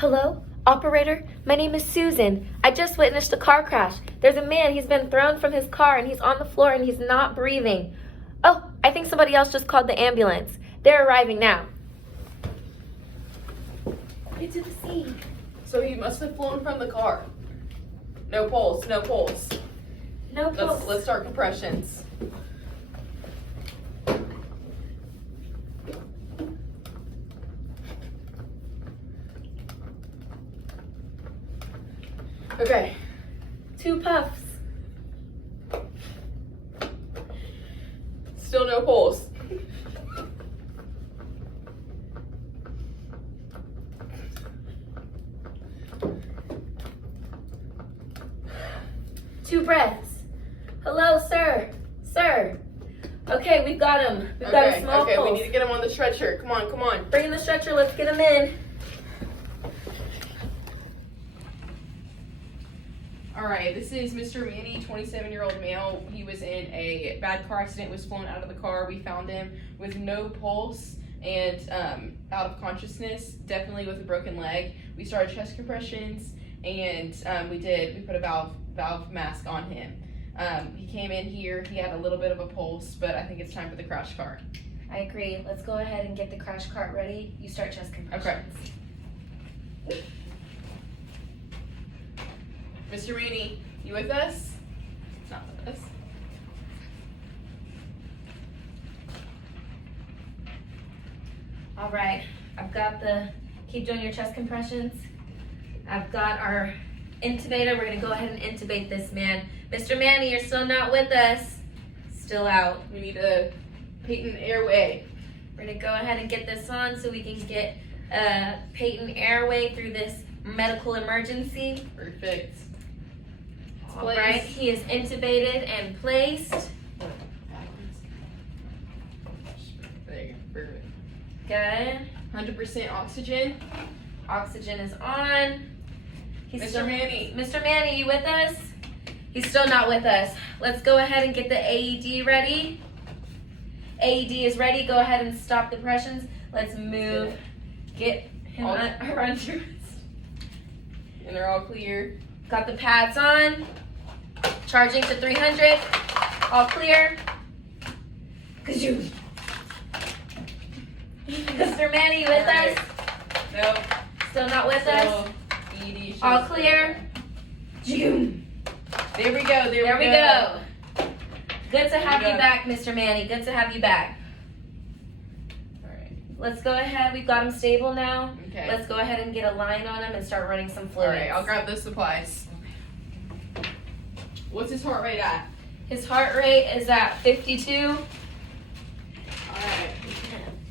Hello? Operator, my name is Susan. I just witnessed a car crash. There's a man, he's been thrown from his car and he's on the floor and he's not breathing. Oh, I think somebody else just called the ambulance. They're arriving now. Get to the scene. So he must have flown from the car. No pulse, no pulse. No pulse. Let's start compressions. Okay. 2 puffs. Still no pulse. Two breaths. Hello, sir. Sir. Okay, we've got him. We've got a small we pulse. need to get him on the stretcher. Come on, come on. Bring in the stretcher. Let's get him in. All right, this is Mr. Manny, 27-year-old male. He was in a bad car accident, was flown out of the car. We found him with no pulse and out of consciousness, definitely with a broken leg. We started chest compressions, and we put a valve mask on him. He came in here, he had a little bit of a pulse, but I think it's time for the crash cart. I agree. Let's go ahead and get the crash cart ready. You start chest compressions. Okay. Mr. Manny, you with us? He's not with us. All right. I've got keep doing your chest compressions. I've got our intubator. We're going to go ahead and intubate this man. Mr. Manny, you're still not with us. Still out. We need a patent airway. We're going to go ahead and get this on so we can get patent airway through this medical emergency. Perfect. All right, he is intubated and placed. There you go. Good. 100% oxygen. Oxygen is on. Mr. Manny. Mr. Manny, you with us? He's still not with us. Let's go ahead and get the AED ready. AED is ready. Go ahead and stop the depressions. Let's move. Get him around your wrist. And they're all clear. Got the pads on. Charging to 300. All clear. Mr. Manny, you with us? Nope. Still not with us? ED All clear. There we go. There we go. Good to have you back, Mr. Manny. Good to have you back. All right. Let's go ahead. We've got him stable now. Okay. Let's go ahead and get a line on him and start running some All fluids. right. I'll grab the supplies. What's his heart rate at? His heart rate is at 52. All right.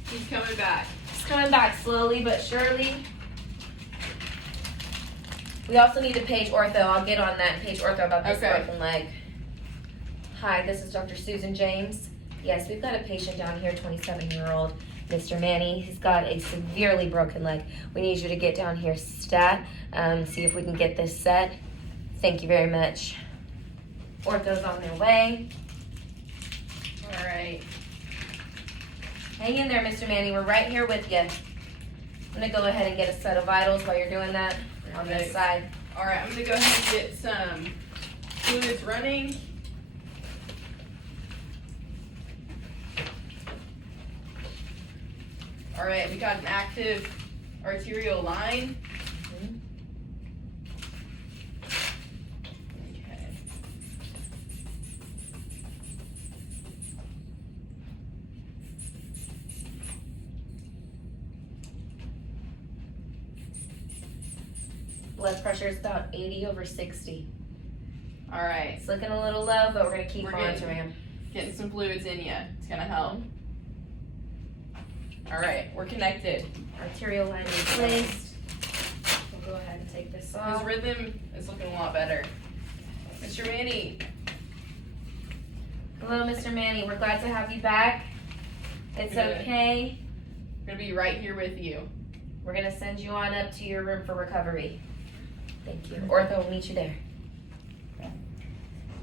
He's coming back. He's coming back slowly but surely. We also need to page ortho. I'll get on that and page ortho about this broken leg. Hi, this is Dr. Susan James. Yes, we've got a patient down here, 27-year-old Mr. Manny. He's got a severely broken leg. We need you to get down here stat, see if we can get this set. Thank you very much. Ortho's on their way. All right. Hang in there, Mr. Manny. We're right here with you. I'm going to go ahead and get a set of vitals while you're doing that on this side. All right. I'm going to go ahead and get some fluids running. All right. We got an active arterial line. Blood pressure is about 80 over 60. All right. It's looking a little low, but we're going to keep We're monitoring him. Getting some fluids in you. It's going to help. All right. We're connected. Arterial line is placed. We'll go ahead and take this His off. rhythm is looking a lot better. Mr. Manny. Hello, Mr. Manny. We're glad to have you back. It's Good. okay. We're going to be right here with you. We're going to send you on up to your room for recovery. Thank you. Ortho will meet you there.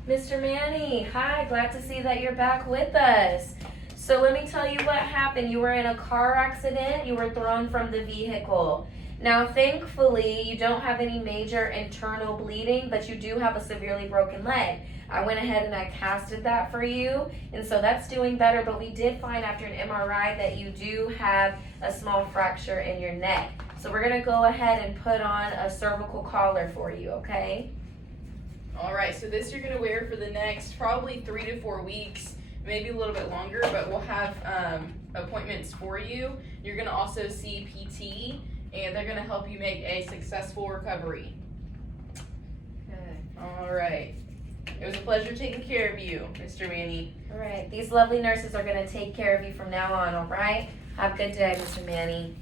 Mr. Manny, hi. Glad to see that you're back with us. So let me tell you what happened. You were in a car accident. You were thrown from the vehicle. Now, thankfully, you don't have any major internal bleeding, but you do have a severely broken leg. I went ahead and I casted that for you, and so that's doing better, but we did find after an MRI that you do have a small fracture in your neck. So we're gonna go ahead and put on a cervical collar for you, okay? All right, so this you're gonna wear for the next probably 3 to 4 weeks, maybe a little bit longer, but we'll have appointments for you. You're gonna also see PT, and they're gonna help you make a successful recovery. Good. All right. It was a pleasure taking care of you, Mr. Manny. All right, these lovely nurses are gonna take care of you from now on, all right? Have a good day, Mr. Manny.